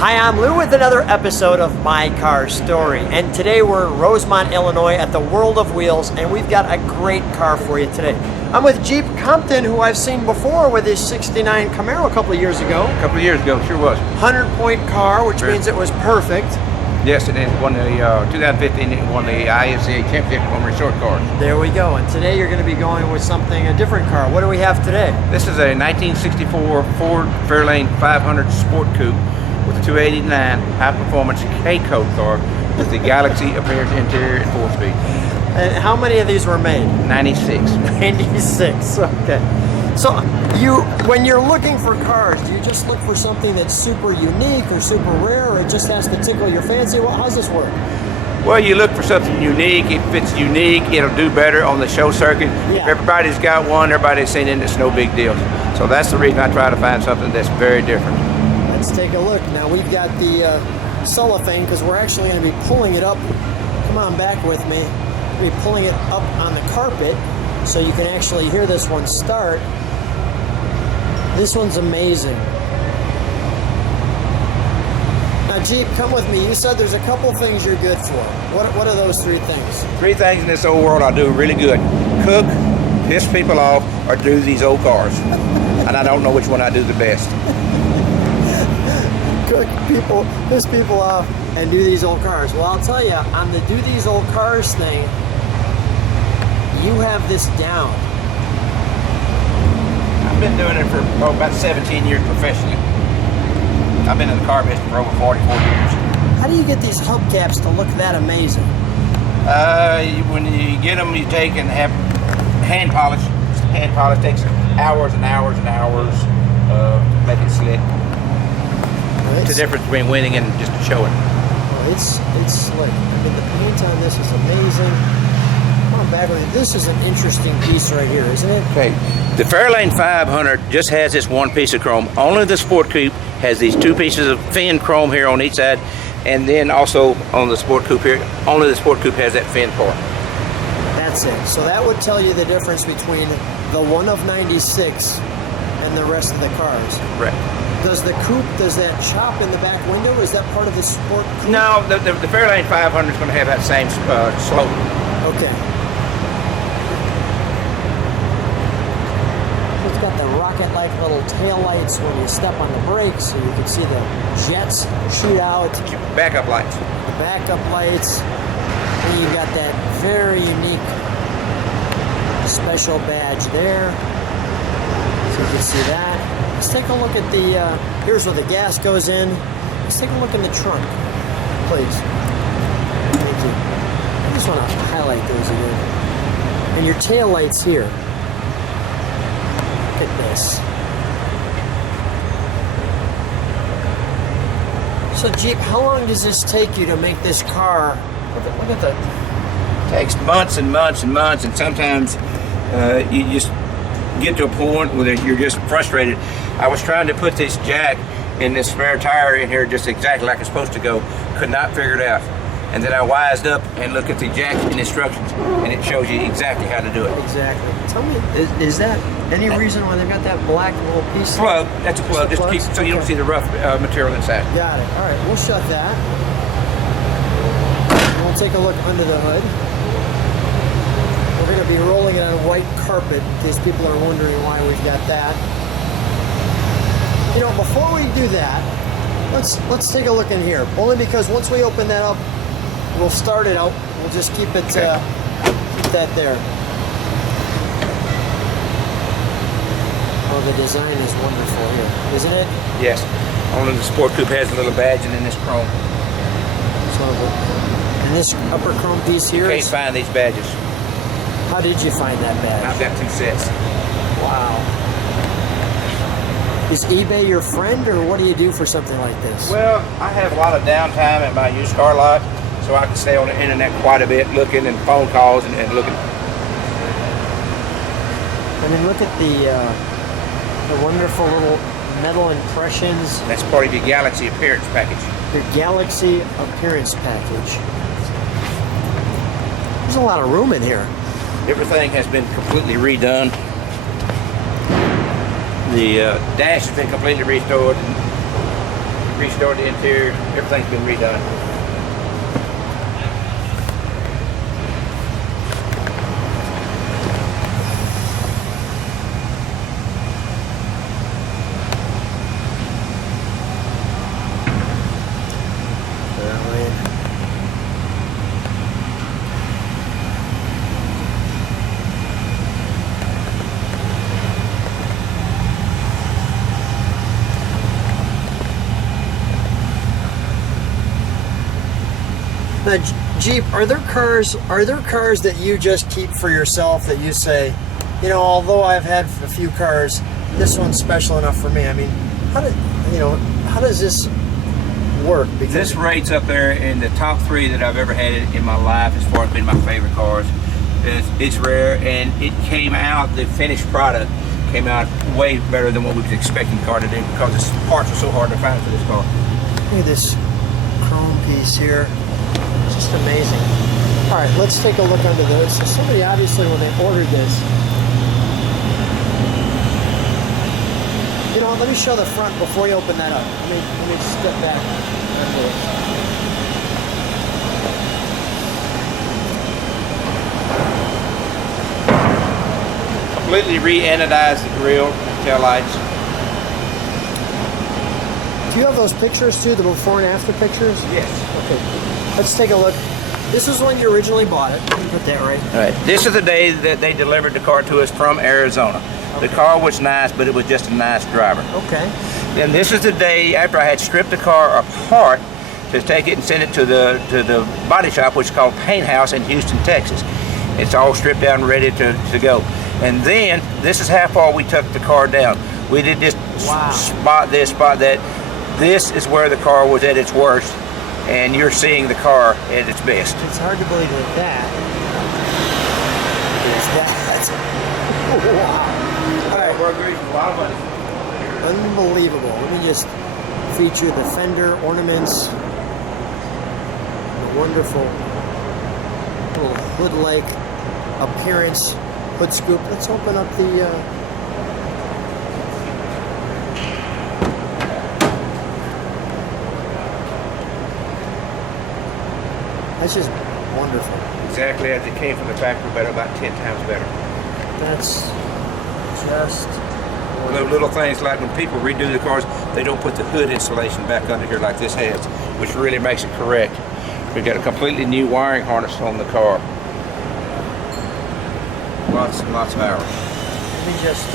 Hi, I'm Lou with another episode of My Car Story, and today we're in Rosemont, Illinois at the World of Wheels, and we've got a great car for you today. I'm with Jeep Compton, who I've seen before with his 69 Camaro a couple of years ago. A couple of years ago, sure was. 100-point car, which means it was perfect. Yes, and it won the 2015, it won the ISCA Championship on resort cars. There we go, and today you're going to be going with a different car. What do we have today? This is a 1964 Ford Fairlane 500 Sport Coupe with a 289 high-performance K-Code car with the Galaxy appearance interior and 4-speed. And how many of these were made? 96. 96, okay. So when you're looking for cars, do you just look for something that's super unique or super rare, or it just has to tickle your fancy? Well, how's this work? Well, you look for something unique. If it's unique, it'll do better on the show circuit. Yeah. If everybody's got one, everybody's seen it, it's no big deal. So that's the reason I try to find something that's very different. Let's take a look. Now we've got the cellophane, because we're actually going to be pulling it up. Come on back with me. We'll be pulling it up on the carpet so you can actually hear this one start. This one's amazing. Now, Jeep, come with me. You said there's a couple things you're good for. What are those three things? Three things in this old world I do really good: cook, piss people off, or do these old cars. And I don't know which one I do the best. Cook people, piss people off, and do these old cars. Well, I'll tell you, on the do these old cars thing, you have this down. I've been doing it for about 17 years professionally. I've been in the car business for over 44 years. How do you get these hubcaps to look that amazing? When you get them, you take and have hand polish. Hand polish takes hours and hours and hours to make it slick. It's the difference between winning and just showing. Well, it's slick. I mean, the paint on this is amazing. Come on back with it. This is an interesting piece right here, isn't it? Okay. The Fairlane 500 just has this one piece of chrome. Only the Sport Coupe has these two pieces of fin chrome here on each side, and then also on the Sport Coupe here, only the Sport Coupe has that fin part. That's it. So that would tell you the difference between the one of 96 and the rest of the cars. Correct. Does the coupe, does that chop in the back window? Is that part of the Sport Coupe? No, the Fairlane 500 is going to have that same slope. Okay. It's got the rocket-like little tail lights when you step on the brakes, so you can see the jets shoot out. Backup lights. The backup lights. And you've got that very unique special badge there. So you can see that. Let's take a look at the, here's where the gas goes in. Let's take a look in the trunk, please. Thank you. I just want to highlight those again. And your tail lights here. Look at this. So Jeep, how long does this take you to make this car? Look at the... It takes months and months and months, and sometimes you just get to a point where you're just frustrated. I was trying to put this jack in this spare tire in here just exactly like it's supposed to go. Could not figure it out. And then I wised up and looked at the jack and instructions, and it shows you exactly how to do it. Exactly. Tell me, is that any reason why they've got that black little piece? Plug. That's a plug, just to keep so you don't see the rough material inside. Got it. All right, we'll shut that. We'll take a look under the hood. We're going to be rolling it on white carpet in case people are wondering why we've got that. You know, before we do that, let's take a look in here. Only because once we open that up, we'll start it out. We'll just keep it, keep that there. Oh, the design is wonderful here, isn't it? Yes. Only the Sport Coupe has a little badge and then this chrome. And this upper chrome piece here. You can't find these badges. How did you find that badge? I've got 2 sets. Wow. Is eBay your friend, or what do you do for something like this? Well, I have a lot of downtime at my used car lot, so I can stay on the internet quite a bit, looking and phone calls and looking. I mean, look at the wonderful little metal impressions. That's part of your Galaxy appearance package. Your Galaxy appearance package. There's a lot of room in here. Everything has been completely redone. The dash has been completely restored. restored the interior. Everything's been redone. Now, Jeep, are there cars that you just keep for yourself that you say, you know, although I've had a few cars, this one's special enough for me? I mean, how does this work? Because this rates up there in the top 3 that I've ever had in my life as far as being my favorite cars. It's rare, and it came out, the finished product came out way better than what we was expecting the car to do, because the parts are so hard to find for this car. Look at this chrome piece here. Just amazing. All right, let's take a look under this. So somebody obviously, when they ordered this, you know, let me show the front before you open that up. Let me step back under it. Completely re-anodized the grille, tail lights. Do you have those pictures too, the before and after pictures? Yes. Okay. Let's take a look. This is when you originally bought it. Let me put that right. All right. This is the day that they delivered the car to us from Arizona. Okay. The car was nice, but it was just a nice driver. Okay. Then this is the day after I had stripped the car apart to take it and send it to the body shop, which is called Paint House in Houston, Texas. It's all stripped down and ready to go. And then this is how far we took the car down. We did just spot this, spot that. This is where the car was at its worst, and you're seeing the car at its best. It's hard to believe that is that. Wow. All right. We're agreeing with a lot of money. Unbelievable. Let me just feature the fender ornaments. The wonderful little hood-like appearance. Hood scoop. Let's open up the... That's just wonderful. Exactly as it came from the factory, but about 10 times better. That's just little things like when people redo the cars, they don't put the hood insulation back under here like this has, which really makes it correct. We've got a completely new wiring harness on the car. Lots and lots of hours. Let me just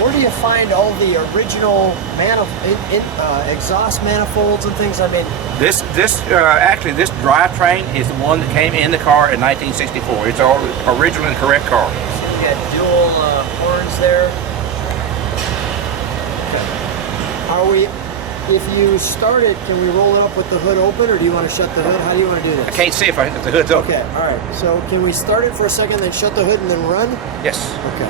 where do you find all the original exhaust manifolds and things? I mean, this drivetrain is the one that came in the car in 1964. It's all original and correct car. So you got dual horns there. Are we? If you start it, can we roll it up with the hood open, or do you want to shut the hood? How do you want to do this? I can't see if the hood's open. Okay, all right. So can we start it for a second, then shut the hood and then run? Yes. Okay.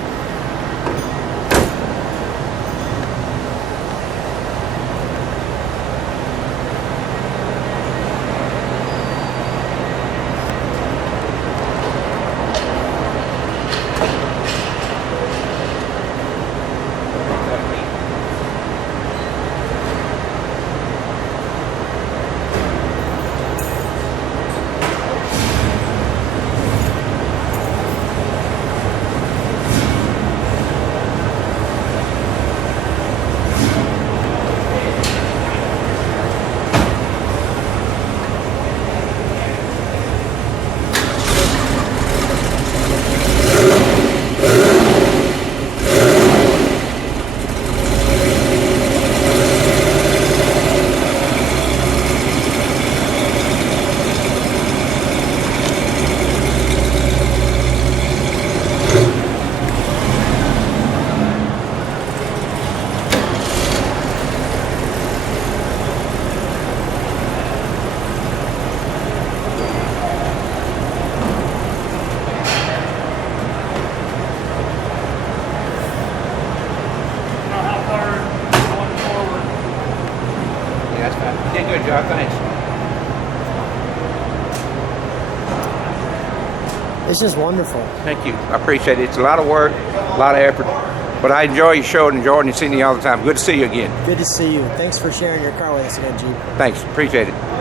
did a good job. Thanks. It's just wonderful. Thank you. I appreciate it. It's a lot of work, a lot of effort. But I enjoy your show and enjoying you seeing you all the time. Good to see you again. Good to see you. Thanks for sharing your car with us again, Jeep. Thanks. Appreciate it.